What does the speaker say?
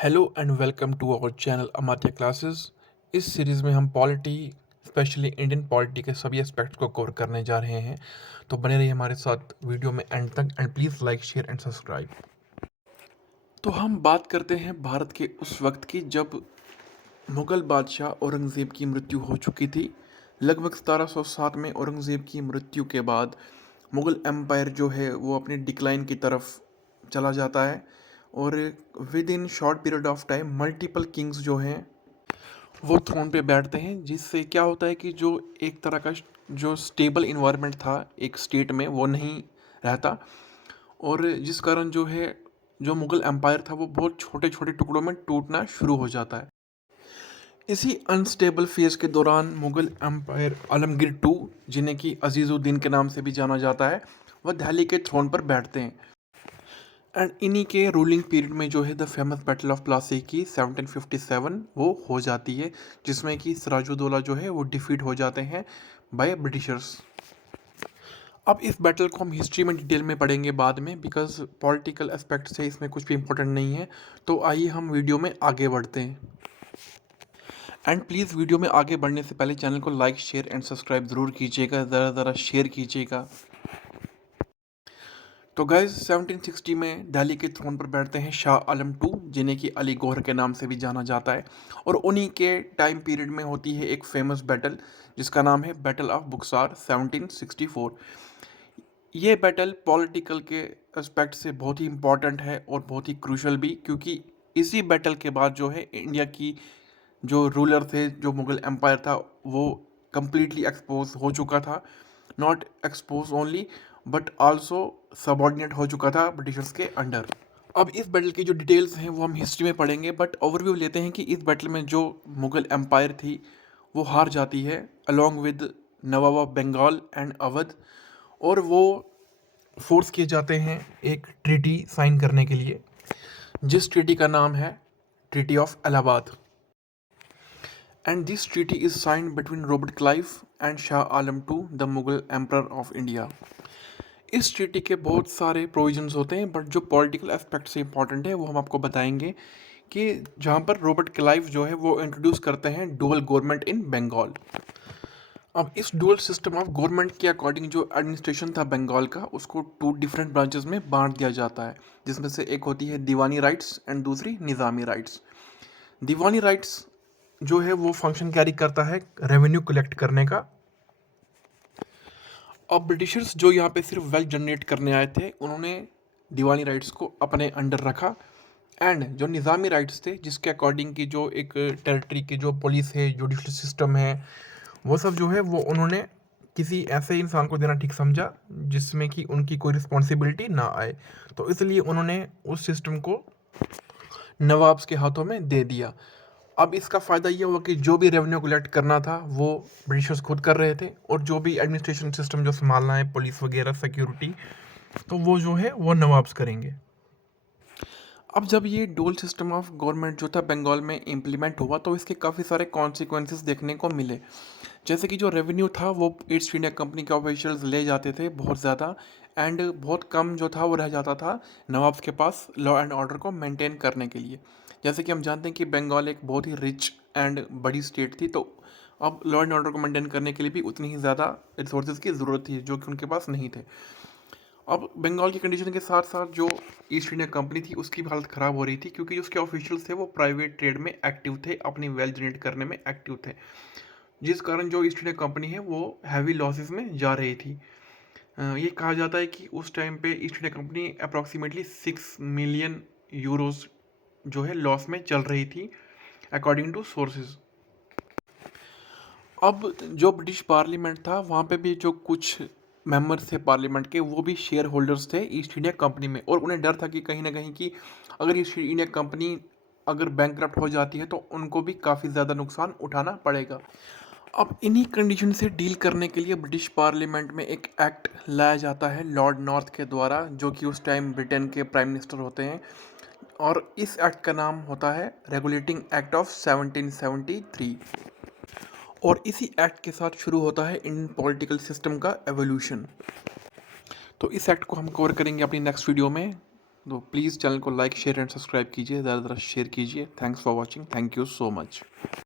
Hello and welcome to our channel Amatya classes. इस series में हम पॉलिटी स्पेशली इंडियन पॉलिटी के सभी एस्पेक्ट्स को कवर करने जा रहे हैं। तो बने रहिए हमारे साथ वीडियो में एंड तक and please like share and subscribe. तो हम बात करते हैं भारत के उस वक्त की जब मुग़ल बादशाह औरंगज़ेब की मृत्यु हो चुकी थी। लगभग 1707 में औरंगज़ेब की मृत्यु के बाद मुग़ल एम्पायर जो है वो अपनी डिक्लाइन की तरफ चला जाता है और with in short period of time multiple Kings जो हैं वो थ्रोन पे बैठते हैं, जिससे क्या होता है कि जो एक तरह का जो स्टेबल इन्वायरमेंट था एक स्टेट में वो नहीं रहता, और जिस कारण जो है जो मुग़ल एम्पायर था वो बहुत छोटे छोटे टुकड़ों में टूटना शुरू हो जाता है। इसी अनस्टेबल फेज के दौरान मुग़ल एम्पायर आलमगीर टू, जिन्हें कि अजीज़ुद्दीन के नाम से भी जाना जाता है, वह दिल्ली के थ्रोन पर बैठते हैं। एंड इन्हीं के रूलिंग पीरियड में जो है the famous battle of Plassey की 1757 वो हो जाती है, जिसमें कि सिराजुद्दौला जो है वो डिफीट हो जाते हैं बाय ब्रिटिशर्स। अब इस बैटल को हम हिस्ट्री में डिटेल में पढ़ेंगे बाद में, बिकॉज पॉलिटिकल एस्पेक्ट से इसमें कुछ भी इंपॉर्टेंट नहीं है। तो आइए हम वीडियो में आगे बढ़ते हैं। एंड प्लीज़ वीडियो में आगे बढ़ने से पहले चैनल को लाइक शेयर एंड सब्सक्राइब ज़रूर कीजिएगा, ज़रा शेयर कीजिएगा। तो गाइज 1760 में दिल्ली के थ्रोन पर बैठते हैं शाह आलम टू, जिन्हें कि अली गौहर के नाम से भी जाना जाता है। और उन्हीं के टाइम पीरियड में होती है एक फेमस बैटल जिसका नाम है बैटल ऑफ बुक्सार 1764। ये बैटल पॉलिटिकल के एस्पेक्ट से बहुत ही इम्पॉर्टेंट है और बहुत ही क्रूशल भी, क्योंकि इसी बैटल के बाद जो है इंडिया की जो रूलर थे, जो मुग़ल एम्पायर था, वो कम्प्लीटली एक्सपोज हो चुका था। Not expose only but also subordinate हो चुका था ब्रिटिशर्स के अंडर। अब इस बैटल की जो डिटेल्स हैं वो हम हिस्ट्री में पढ़ेंगे, बट ओवरव्यू लेते हैं कि इस बैटल में जो मुग़ल एम्पायर थी वो हार जाती है along with nawab of Bengal and Awadh, और वो फोर्स किए जाते हैं एक ट्रीटी साइन करने के लिए, जिस ट्रीटी का नाम है treaty of Allahabad. And this treaty is signed between Robert Clive and Shah Alam II, the Mughal Emperor of India. इस ट्रीटी के बहुत सारे प्रोविजंस होते हैं, बट जो पॉलिटिकल एस्पेक्ट से इंपॉर्टेंट है वो हम आपको बताएंगे कि जहाँ पर रॉबर्ट क्लाइव जो है वो इंट्रोड्यूस करते हैं डुअल गवर्नमेंट इन बंगाल। अब इस डुअल सिस्टम ऑफ गवर्नमेंट के अकॉर्डिंग जो एडमिनिस्ट्रेशन था बंगाल का, उसको टू डिफरेंट ब्रांचेस में बांट दिया जाता है, जिसमें से एक होती है दीवानी राइट्स एंड दूसरी निज़ामी राइट्स। दीवानी राइट्स जो है वो फंक्शन कैरी करता है रेवेन्यू कलेक्ट करने का। अब ब्रिटिशर्स जो यहाँ पे सिर्फ वेल्थ जनरेट करने आए थे, उन्होंने दीवानी राइट्स को अपने अंडर रखा। एंड जो निज़ामी राइट्स थे, जिसके अकॉर्डिंग की जो एक टेरिटरी की जो पुलिस है, जुडिशल सिस्टम है, वो सब जो है वो उन्होंने किसी ऐसे इंसान को देना ठीक समझा जिसमें कि उनकी कोई रिस्पॉन्सिबिलिटी ना आए। तो इसलिए उन्होंने उस सिस्टम को नवाब्स के हाथों में दे दिया। अब इसका फ़ायदा ये हुआ कि जो भी रेवेन्यू कलेक्ट करना था वो ब्रिटिशर्स खुद कर रहे थे, और जो भी एडमिनिस्ट्रेशन सिस्टम जो संभालना है, पुलिस वगैरह, सिक्योरिटी, तो वो जो है वो नवाब्स करेंगे। अब जब ये डुअल सिस्टम ऑफ गवर्नमेंट जो था बंगाल में इम्प्लीमेंट हुआ, तो इसके काफ़ी सारे कॉन्सिक्वेंसेस देखने को मिले। जैसे कि जो रेवेन्यू था वो ईस्ट इंडिया कंपनी के ऑफिशियल्स ले जाते थे बहुत ज़्यादा, एंड बहुत कम जो था वो रह जाता था नवाब्स के पास लॉ एंड ऑर्डर को मेंटेन करने के लिए। जैसे कि हम जानते हैं कि बंगाल एक बहुत ही रिच एंड बड़ी स्टेट थी, तो अब लॉ एंड ऑर्डर को मेंटेन करने के लिए भी उतनी ही ज़्यादा रिसोर्सेज की ज़रूरत थी, जो कि उनके पास नहीं थे। अब बंगाल की कंडीशन के साथ साथ जो ईस्ट इंडिया कंपनी थी उसकी भी हालत ख़राब हो रही थी, क्योंकि जो उसके ऑफिशियल्स थे वो प्राइवेट ट्रेड में एक्टिव थे, अपनी वेल्थ जनरेट करने में एक्टिव थे, जिस कारण जो ईस्ट इंडिया कंपनी है वो हैवी लॉसेस में जा रही थी। ये कहा जाता है कि उस टाइम पे east India company approximately 6 million Euros जो है लॉस में चल रही थी, अकॉर्डिंग टू सोर्सेज। अब जो ब्रिटिश पार्लियामेंट था वहाँ पे भी जो कुछ मेंबर्स थे पार्लियामेंट के, वो भी शेयर होल्डर्स थे ईस्ट इंडिया कंपनी में, और उन्हें डर था कि कहीं ना कहीं कि अगर ईस्ट इंडिया कंपनी अगर बैंकक्रप्ट हो जाती है तो उनको भी काफ़ी ज़्यादा नुकसान उठाना पड़ेगा। अब इन्हीं कंडीशन से डील करने के लिए ब्रिटिश पार्लियामेंट में एक एक्ट लाया जाता है लॉर्ड नॉर्थ के द्वारा, जो कि उस टाइम ब्रिटेन के प्राइम मिनिस्टर होते हैं, और इस एक्ट का नाम होता है रेगुलेटिंग एक्ट ऑफ 1773। और इसी एक्ट के साथ शुरू होता है इंडियन पॉलिटिकल सिस्टम का एवोल्यूशन। तो इस एक्ट को हम कवर करेंगे अपनी नेक्स्ट वीडियो में। तो प्लीज़ चैनल को लाइक शेयर एंड सब्सक्राइब कीजिए, ज़्यादा से ज़्यादा शेयर कीजिए। Thanks for watching, thank you so much.